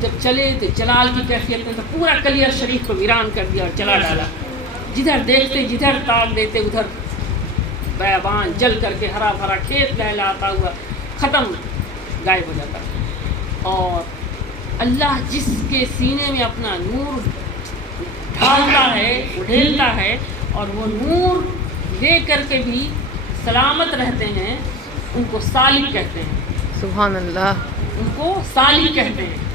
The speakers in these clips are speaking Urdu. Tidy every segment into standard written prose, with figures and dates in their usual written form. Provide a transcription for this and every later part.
جب چلے تو جلال کی کیفیت میں تو پورا کلیہ شریف کو ویران کر دیا اور جلا ڈالا. جدھر دیکھتے جدھر تاک دیتے ادھر بیابان جل کر کے ہرا بھرا کھیت لہلاتا ہوا ختم غائب ہو جاتا. اور اللہ جس کے سینے میں اپنا نور ڈھالتا ہے اڈھیلتا ہے اور وہ نور لے کر کے بھی سلامت رہتے ہیں ان کو سالک کہتے ہیں. سبحان اللہ. ان کو سالک کہتے ہیں.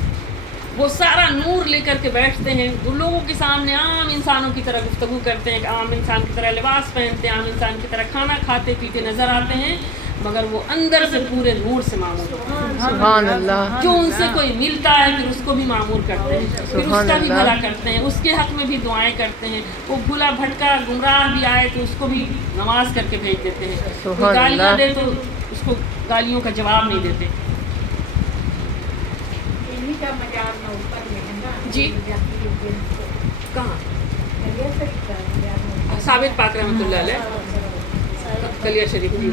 وہ سارا نور لے کر کے بیٹھتے ہیں, وہ لوگوں کے سامنے عام انسانوں کی طرح گفتگو کرتے ہیں, عام انسان کی طرح لباس پہنتے ہیں, عام انسان کی طرح کھانا کھاتے پیتے نظر آتے ہیں, مگر وہ اندر سے پورے نور سے معمور ہیں. سبحان اللہ. جو ان سے کوئی ملتا ہے پھر اس کو بھی معمور کرتے ہیں, پھر اس کا بھی بھلا کرتے ہیں, اس کے حق میں بھی دعائیں کرتے ہیں. وہ بھولا بھٹکا گمراہ بھی آئے تو اس کو بھی نماز کر کے بھیج دیتے ہیں. کوئی گالیاں دے تو اس کو گالیوں کا جواب نہیں دیتے. جی کہاں ثابت پاک رحمۃ اللہ علیہ کلیہ شریف. جی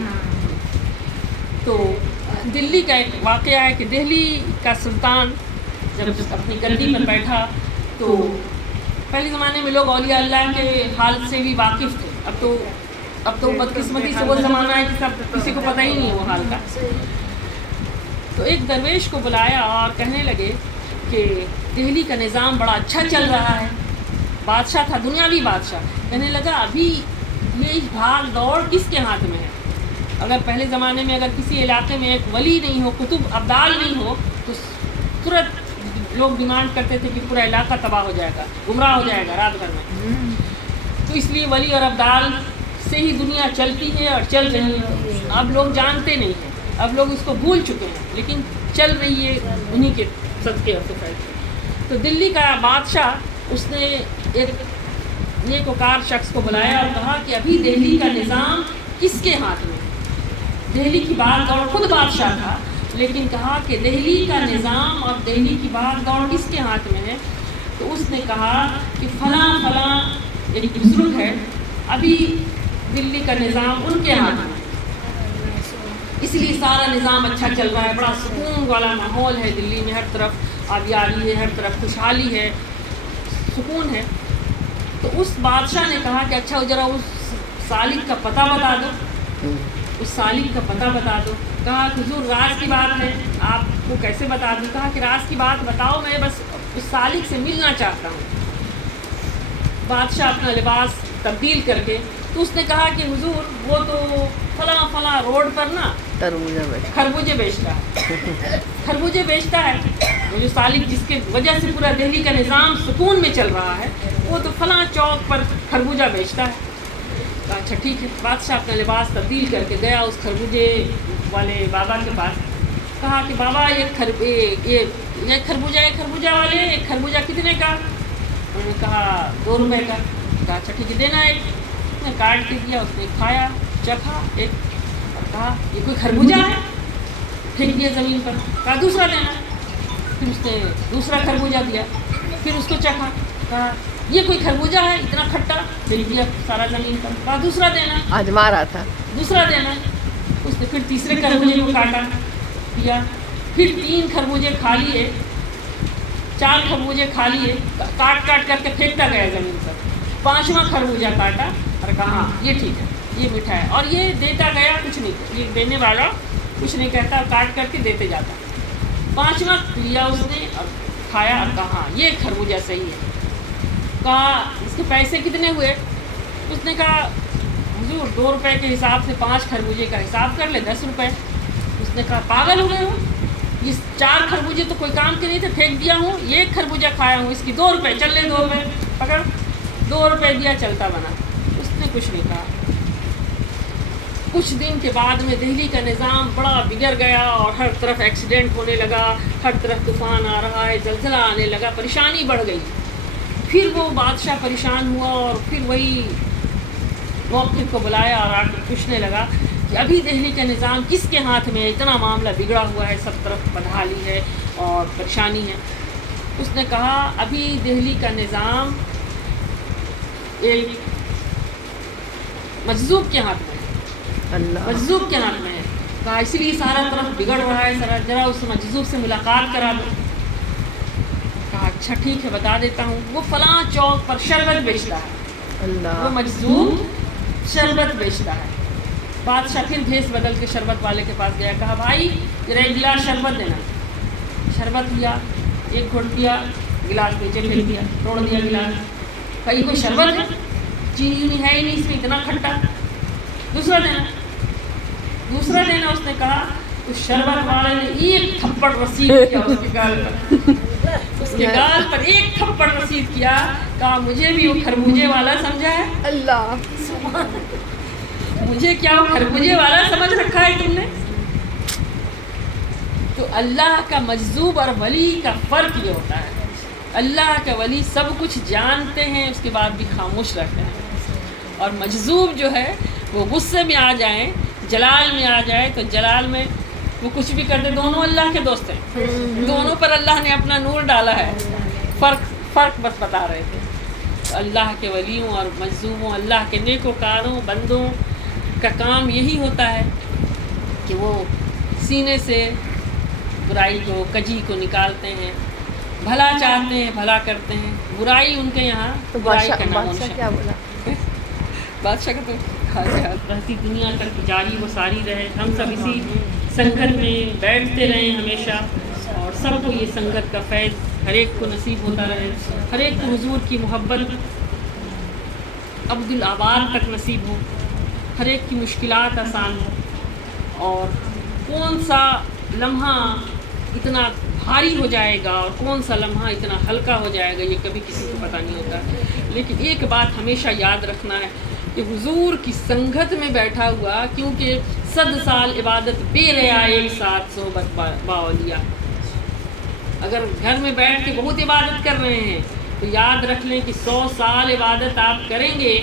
تو دلی کا ایک واقعہ ہے کہ دہلی کا سلطان جب اپنی گدی پر بیٹھا تو پہلے زمانے میں لوگ اولیاء اللہ کے حال سے بھی واقف تھے. اب تو بدقسمتی سے وہ زمانہ ہے کہ سب کسی کو پتہ ہی نہیں ہے وہ حال کا. تو ایک درویش کو بلایا اور کہنے لگے کہ دہلی کا نظام بڑا اچھا چل رہا ہے. بادشاہ تھا, دنیاوی بادشاہ. کہنے لگا ابھی یہ بھاگ دوڑ کس کے ہاتھ میں ہے؟ اگر پہلے زمانے میں اگر کسی علاقے میں ایک ولی نہیں ہو, قطب ابدال نہیں ہو, تو ترنت لوگ ڈیمانڈ کرتے تھے کہ پورا علاقہ تباہ ہو جائے گا, گمراہ ہو جائے گا رات بھر میں. تو اس لیے ولی اور ابدال سے ہی دنیا چلتی ہے اور چل رہی ہے. اب لوگ جانتے نہیں ہیں, اب لوگ اس کو بھول چکے ہیں, لیکن چل رہی ہے انہی کے صدقے اور فضل. تو دلی کا بادشاہ اس نے ایک نیکوکار شخص کو بلایا اور کہا کہ ابھی دہلی کا نظام کس کے ہاتھ میں ہے؟ دہلی کی بھاگ دوڑ, خود بادشاہ تھا لیکن کہا کہ دہلی کا نظام اور دہلی کی بھاگ دوڑ کس کے ہاتھ میں ہے؟ تو اس نے کہا کہ فلاں فلاں ایک بزرگ ہے, ابھی دلی کا نظام ان کے ہاتھ میں, اس لیے سارا نظام اچھا چل رہا ہے. بڑا سکون والا ماحول ہے دلی میں, ہر طرف آبیاری ہے, ہر طرف خوشحالی ہے, سکون ہے. تو اس بادشاہ نے کہا کہ اچھا ذرا اس سالک کا پتہ بتا دو, اس سالک کا پتہ بتا دو. کہا کہ حضور راز کی بات ہے, آپ کو کیسے بتا دوں؟ کہا کہ راز کی بات بتاؤ, میں بس اس سالک سے ملنا چاہتا ہوں. بادشاہ اپنا لباس تبدیل کر کے, تو اس نے کہا کہ حضور وہ تو فلاں فلاں روڈ پر نا خربوزے بیچتا ہے, خربوزے بیچتا ہے. وہ جو سالک جس کے وجہ سے پورا دہلی کا نظام سکون میں چل رہا ہے, وہ تو فلاں چوک پر خربوزہ بیچتا ہے. اچھا ٹھیک ہے. بادشاہ اپنا لباس تبدیل کر کے گیا اس خربوزے والے بابا کے پاس. کہا کہ بابا یہ خربوزہ والے, ایک خربوزہ کتنے کا؟ انہوں نے کہا 2 روپے کا. کہا اچھا ٹھیک ہے دینا ایک. اس نے کاٹ کے دیا, اس نے کھایا, چکھا ایک, اور کہا یہ کوئی خربوزہ ہے؟ پھینک دیا زمین پر. کہا دوسرا دینا. پھر اس نے دوسرا خربوزہ دیا, پھر اس کو چکھا. کہا یہ کوئی خربوزہ ہے اتنا کھٹا؟ پھینک دیا سارا زمین پر. کہا دوسرا دینا. آزما رہا تھا. دوسرا دینا. اس نے پھر تیسرے خربوزے کو کاٹا, دیا. پھر 3 خربوزے کھا لیے, 4 خربوزے کھا لیے, کاٹ کاٹ کر کے پھینکتا گیا زمین پر. 5واں خربوزہ کاٹا اور کہا ہاں یہ ٹھیک ہے, یہ میٹھا ہے. اور یہ دیتا گیا, کچھ نہیں, یہ دینے والا کچھ نہیں کہتا, کاٹ کر کے دیتے جاتا. 5واں لیا اس نے اور کھایا اور کہا ہاں یہ خربوزہ صحیح ہے. کہا اس کے پیسے کتنے ہوئے؟ اس نے کہا حضور 2 روپے کے حساب سے 5 خربوزے کا حساب کر لے, 10 روپے. اس نے کہا پاگل ہو گئے ہو, یہ 4 خربوزے تو کوئی کام کے نہیں تھے, پھینک دیا ہوں, یہ 1 خربوزہ کھایا ہوں, اس کی 2 روپے, چل لے 2 روپے پکڑ. 2 روپے دیا, چلتا بنا. اس نے کچھ نہیں کہا. کچھ دن کے بعد میں دہلی کا نظام بڑا بگڑ گیا اور ہر طرف ایکسیڈنٹ ہونے لگا, ہر طرف طوفان آ رہا ہے, زلزلہ آنے لگا, پریشانی بڑھ گئی. پھر وہ بادشاہ پریشان ہوا اور پھر وہی موقف کو بلایا اور آ کے پوچھنے لگا کہ ابھی دہلی کا نظام کس کے ہاتھ میں ہے؟ اتنا معاملہ بگڑا ہوا ہے, سب طرف بدحالی ہے اور پریشانی ہے. اس نے کہا ابھی دہلی کا نظام ایک مجذوب کے ہاتھ میں ہے, مجذوب کے ہاتھ میں ہے. کہا اسی لیے سارا طرف بگڑ رہا ہے, ذرا اس مجذوب سے ملاقات کرا دو. اچھا ٹھیک ہے بتا دیتا ہوں، وہ فلاں چوک پر شربت بیچتا ہے، وہ اللہ مجذوب شربت بیچتا ہے۔ بادشاہ پھر بھیس بدل کے شربت والے کے پاس گیا، کہا بھائی ذرا ایک گلاس شربت دینا۔ شربت لیا، ایک گھونٹ پیا، گلاس نیچے پھینک دیا، توڑ دیا گلاس۔ کہا یہ کوئی شربت ہے؟ چینی ہے ہی نہیں اس میں، اتنا کھٹا۔ دوسرا دینا، دوسرا دینا۔ اس نے کہا، اس شربت والے نے ایک تھپڑ رسید کیا اس کے گال پر، اس کے گال پر ایک تھپڑ رسید کیا، کہا مجھے بھی وہ خربوزے والا سمجھا ہے؟ اللہ مجھے کیا وہ خربوزے والا سمجھ رکھا ہے تم نے؟ تو اللہ کا مجذوب اور ولی کا فرق یہ ہوتا ہے، اللہ کا ولی سب کچھ جانتے ہیں اس کے بعد بھی خاموش رہتے ہیں، اور مجذوب جو ہے وہ غصے میں آ جائیں، جلال میں آ جائے تو جلال میں وہ کچھ بھی کرتے، دونوں اللہ کے دوست ہیں، دونوں پر اللہ نے اپنا نور ڈالا ہے، فرق بس بتا رہے تھے۔ تو اللہ کے ولیوں اور مجذوبوں، اللہ کے نیکوکاروں بندوں کا کام یہی ہوتا ہے کہ وہ سینے سے برائی کو، کجی کو نکالتے ہیں، بھلا چاہتے ہیں، بھلا کرتے ہیں، برائی ان کے یہاں تو برائی کا بادشاہ نام بادشاہ کیا بولا؟ بادشاہ کا تو رہتی دنیا تک جاری وہ ساری رہے، ہم سب اسی سنگت میں بیٹھتے رہیں ہمیشہ، اور سب کو یہ سنگت کا فیض ہر ایک کو نصیب ہوتا رہے، ہر ایک کو حضور کی محبت عبدالآباد تک نصیب ہو، ہر ایک کی مشکلات آسان ہو، اور کون سا لمحہ اتنا بھاری ہو جائے گا اور کون سا لمحہ اتنا ہلکا ہو جائے گا یہ کبھی کسی کو پتہ نہیں ہوتا۔ لیکن ایک بات ہمیشہ یاد رکھنا ہے کہ حضور کی سنگت میں بیٹھا ہوا، کیونکہ 100 سال عبادت بے ریا ایک ساتھ صحبت باولیا، اگر گھر میں بیٹھ کے بہت عبادت کر رہے ہیں تو یاد رکھ لیں کہ 100 سال عبادت آپ کریں گے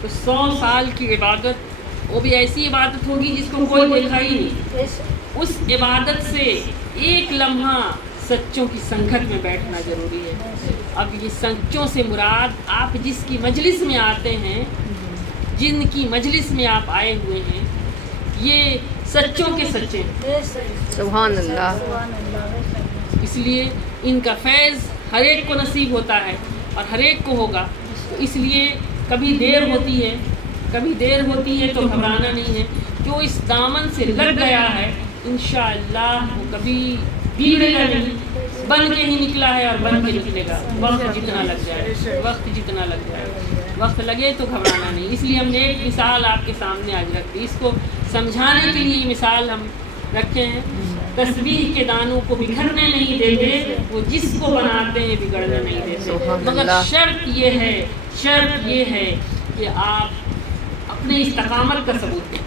تو 100 سال کی عبادت وہ بھی ایسی عبادت ہوگی جس کو کوئی دیکھا ہی نہیں۔ اس عبادت سے ایک لمحہ سچوں کی سنگت میں بیٹھنا ضروری ہے۔ اب یہ سچوں سے مراد آپ جس کی مجلس میں آتے ہیں، جن کی مجلس میں آپ آئے ہوئے ہیں، یہ سچوں کے سچے ہیں، سبحان اللہ۔ اس لیے ان کا فیض ہر ایک کو نصیب ہوتا ہے اور ہر ایک کو ہوگا۔ تو اس لیے کبھی دیر ہوتی ہے، کبھی دیر ہوتی ہے تو گھبرانا نہیں ہے، جو اس دامن سے لگ گیا ہے انشاءاللہ وہ کبھی بگڑے گا نہیں، بن کے ہی نکلا ہے اور بن کے نکلے گا، وقت جتنا لگ جائے، وقت جتنا لگ جائے، وقت لگے تو گھبرانا نہیں۔ اس لیے ہم نے ایک مثال آپ کے سامنے آج رکھ دی، اس کو سمجھانے کے لیے یہ مثال ہم رکھے ہیں۔ تسبیح کے دانوں کو بکھرنے نہیں دیتے، وہ جس کو بناتے ہیں بگڑنے نہیں دیتے، مگر شرط یہ ہے کہ آپ اپنے استقامت کا ثبوت دیں۔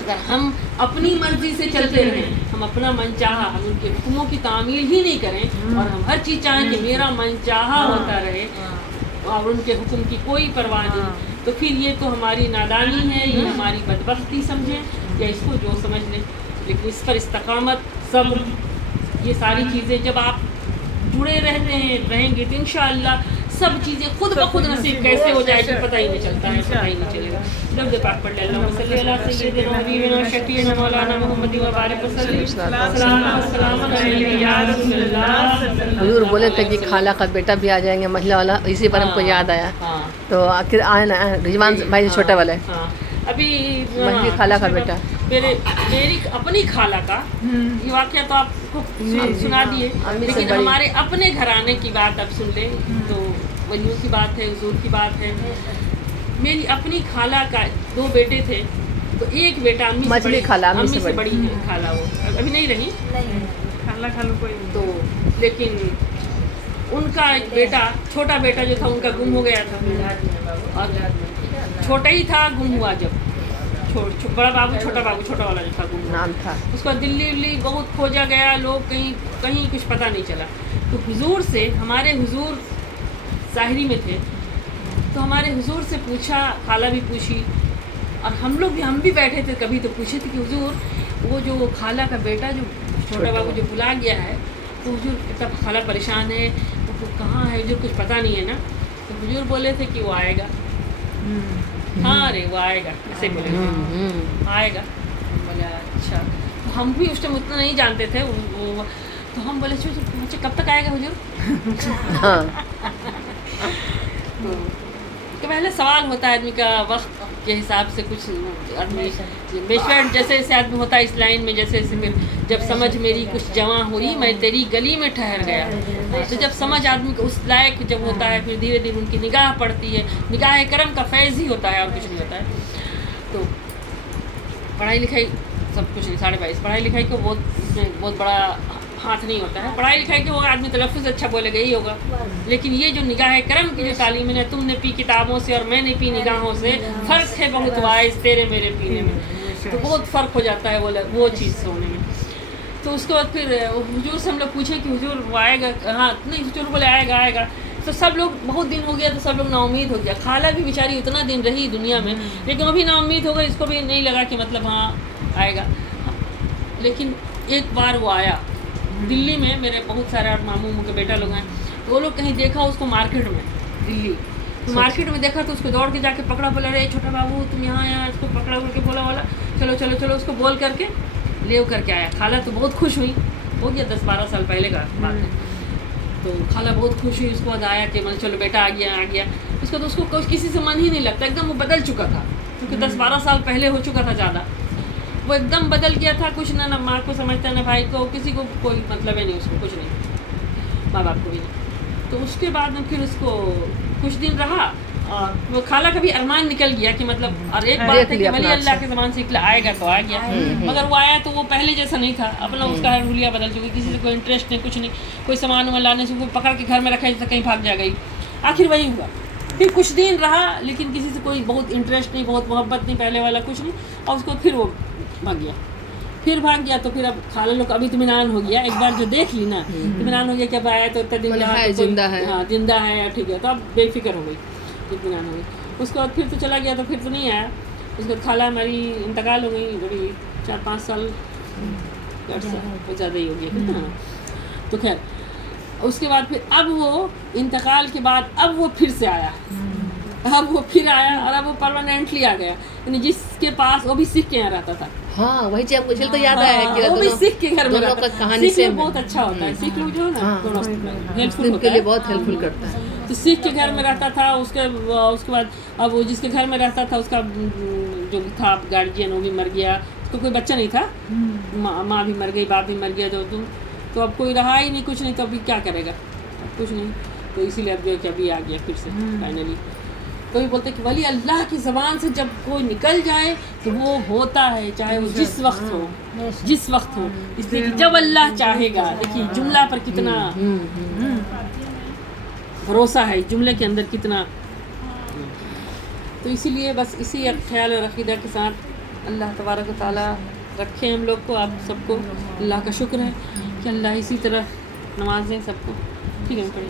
اگر ہم اپنی مرضی سے چلتے رہیں، ہم اپنا من چاہا، ہم ان کے حکموں کی تعمیل ہی نہیں کریں اور ہم ہر چیز چاہیں کہ میرا من چاہا ہوتا رہے اور ان کے حکم کی کوئی پرواہ نہیں، تو پھر یہ تو ہماری نادانی ہے، یہ ہماری بدبختی سمجھیں یا اس کو جو سمجھ لیں۔ لیکن اس پر استقامت، صبر، یہ ساری چیزیں جب آپ جڑے رہیں گے تو انشاءاللہ سب چیزیں خود بخود نصیب کیسے ہو جائے گی پتہ ہی نہیں چلتا ہے، پتہ ہی نہیں چلے گا۔ درود پاک پڑھ لیں، اللہم صلی علی سیدنا و حبیبنا شفیعنا مولانا محمد و بارک وسلم، السلام علیکم یا رسول اللہ۔ حضور بولے تھے کہ خالہ کا بیٹا بھی آ جائیں گے مہلا والا، اسی پر ہم کو یاد آیا، تو آخر آئے نا رضوان بھائی چھوٹا والا ہے، ابھی مہدی خالہ کا بیٹا، میری اپنی خالہ کا یہ واقعہ تو آپ کو سنا دیے، لیکن ہمارے اپنے گھرانے کی بات اب سن لیں تو ولیوں کی بات ہے، حضور کی بات ہے۔ میری اپنی خالہ کا 2 بیٹے تھے، تو ایک بیٹا امی سے بڑی ہے خالہ، وہ ابھی نہیں رہی خالہ کوئی، تو لیکن ان کا ایک بیٹا، چھوٹا بیٹا جو تھا ان کا گم ہو گیا تھا، اور چھوٹا ہی تھا گم ہوا جب، بڑا بابو چھوٹا والا جو تھا گم نام تھا اس کا، دلی بہت کھوجا گیا، لوگ کہیں کچھ پتہ نہیں چلا۔ تو حضور سے، ہمارے حضور ظاہری میں تھے، تو ہمارے حضور سے پوچھا، خالہ بھی پوچھی اور ہم بھی بیٹھے تھے، کبھی تو پوچھے تھے کہ حضور وہ جو خالہ کا بیٹا جو چھوٹا بابو جو بھلا گیا ہے، تو حضور اتنا خالہ پریشان ہے، وہ کہاں ہے حضور، کچھ پتہ نہیں ہے نا؟ تو حضور بولے تھے کہ وہ آئے گا، ہاں رے وہ آئے گا، ایسے بولے آئے گا۔ بولے اچھا، تو ہم بھی اس ٹائم اتنا نہیں جانتے تھے، تو تو ہم بولے اچھا کب تک آئے گا حضور؟ ہاں کہ پہلے سوال ہوتا ہے آدمی کا وقت کے حساب سے، کچھ آدمی بیشویٹ جیسے جیسے آدمی ہوتا ہے اس لائن میں، جیسے جیسے پھر جب سمجھ میری کچھ جواں ہوئی میں تیری گلی میں ٹھہر گیا، تو جب سمجھ آدمی کو اس لائق جب ہوتا ہے، پھر دھیرے دھیرے ان کی نگاہ پڑتی ہے، نگاہ کرم کا فیض ہی ہوتا ہے اور کچھ نہیں ہوتا ہے۔ تو پڑھائی لکھائی سب کچھ 22.5 پڑھائی لکھائی کو اس میں بہت بڑا ہاتھ نہیں ہوتا ہے، پڑھائی لکھائی کے وہ آدمی تلفظ اچھا بولے گا ہی ہوگا، لیکن یہ جو نگاہ کرم کی جو تعلیم ہے، تم نے پی کتابوں سے اور میں نے پی نگاہوں سے، فرق ہے بہت وائز تیرے میرے پینے میں، تو بہت فرق ہو جاتا ہے وہ چیز ہونے میں۔ تو اس کے بعد پھر حضور سے ہم لوگ پوچھیں کہ حضور وہ آئے گا؟ ہاں نہیں، حضور بولے آئے گا۔ تو سب لوگ بہت دن ہو گیا تو سب لوگ نا امید ہو گیا، خالہ بھی بیچاری اتنا دن رہی دنیا میں لیکن وہ بھی نا امید ہو گئی، اس کو بھی نہیں لگا کہ مطلب ہاں آئے گا۔ لیکن ایک بار وہ آیا دلی میں، میرے بہت سارے اور ماموں کے بیٹا لوگ ہیں، تو وہ لوگ کہیں دیکھا اس کو مارکیٹ میں دلی، تو مارکیٹ میں دیکھا تو اس کو دوڑ کے جا کے پکڑا، بولا رے چھوٹا بابو تم یہاں، اس کو پکڑا کر کے بولا چلو اس کو بول کر کے لے کر کے آیا۔ خالہ تو بہت خوش ہوئی، ہو گیا 10-12 سال پہلے کا بات ہے، تو خالہ بہت خوش ہوئی، اس کو بعد آیا کہ مطلب چلو بیٹا آ گیا۔ اس کو تو اس کو کسی سے من ہی نہیں لگتا، ایک دم وہ بدل چکا تھا، کیونکہ 10-12 سال پہلے ہو چکا تھا زیادہ، وہ ایک دم بدل گیا تھا، کچھ نہ ماں کو سمجھتا نہ بھائی کو، کسی کو کوئی مطلب ہے نہیں، اس کو کچھ نہیں، ماں باپ کو بھی نہیں۔ تو اس کے بعد میں پھر اس کو کچھ دن رہا، اور وہ خالہ کا بھی ارمان نکل گیا کہ مطلب، اور ایک بات ہے کہ ولی اللہ کے زبان سے آئے گا تو آ گیا، مگر وہ آیا تو وہ پہلے جیسا نہیں تھا، اپنا اس کا حلیہ بدل چکی، کسی سے کوئی انٹرسٹ نہیں، کچھ نہیں، کوئی سامان لانے سے کوئی پکڑ کے گھر میں رکھا جیسا کہیں بھاگ جا گئی، آخر وہی ہوا۔ پھر کچھ دن رہا لیکن کسی سے کوئی بہت انٹرسٹ نہیں، بہت محبت نہیں، پہلے والا کچھ نہیں، اور اس کو پھر وہ بھاگ گیا تو پھر اب خالہ لوگ ابھی اطمینان ہو گیا، ایک بار جو دیکھ لی نا اطمینان ہو گیا کہ اب آیا تو اتنا دن رہا، زندہ ہے، ٹھیک ہے، تو اب بے فکر ہو گئی، اطمینان ہو گئی۔ اس کے بعد پھر تو چلا گیا، تو پھر تو نہیں آیا۔ اس کے بعد خالہ ہماری انتقال ہو گئی، ابھی 4-5 سال زیادہ ہی ہو گیا، تو خیر اس کے بعد پھر اب وہ انتقال کے بعد اب وہ پھر سے آیا، اور اب وہ پرماننٹلی آ گیا، یعنی جس کے پاس، وہ بھی سکھ کے یہاں رہتا تھا، ہاں وہی چیز مجھے تو یاد آیا کہ وہ بھی سکھ کے گھر میں رہتا ہے، کہانی سکھ لوگ بہت اچھا ہوتا ہے، سکھ لوگ جو ہے نا ہیلپ فل ہوتا ہے، بہت ہیلپ فل کرتا ہے۔ تو سکھ کے گھر میں رہتا تھا، اس کے بعد اب وہ جس کے گھر میں رہتا تھا اس کا جو تھا گارجین وہ بھی مر گیا، اس کو کوئی بچہ نہیں تھا، ماں بھی مر گئی، باپ بھی مر گیا، تو اب کوئی رہا ہی نہیں، کچھ نہیں، تو ابھی کیا کرے گا، کچھ نہیں، تو اسی لیے اب جو ہے کہ ابھی آ گیا پھر سے فائنلی۔ تو یہ بولتے کہ ولی اللہ کی زبان سے جب کوئی نکل جائے تو وہ ہوتا ہے، چاہے وہ جس وقت ہو، اس لیے کہ جب اللہ چاہے گا، دیکھیے جملہ پر کتنا بھروسہ ہے، جملے کے اندر کتنا، تو اسی لیے بس اسی خیال اور عقیدہ کے ساتھ اللہ تبارک و تعالیٰ رکھے ہم لوگ کو، آپ سب کو، اللہ کا شکر ہے کہ اللہ اسی طرح نوازیں سب کو، ٹھیک ہے۔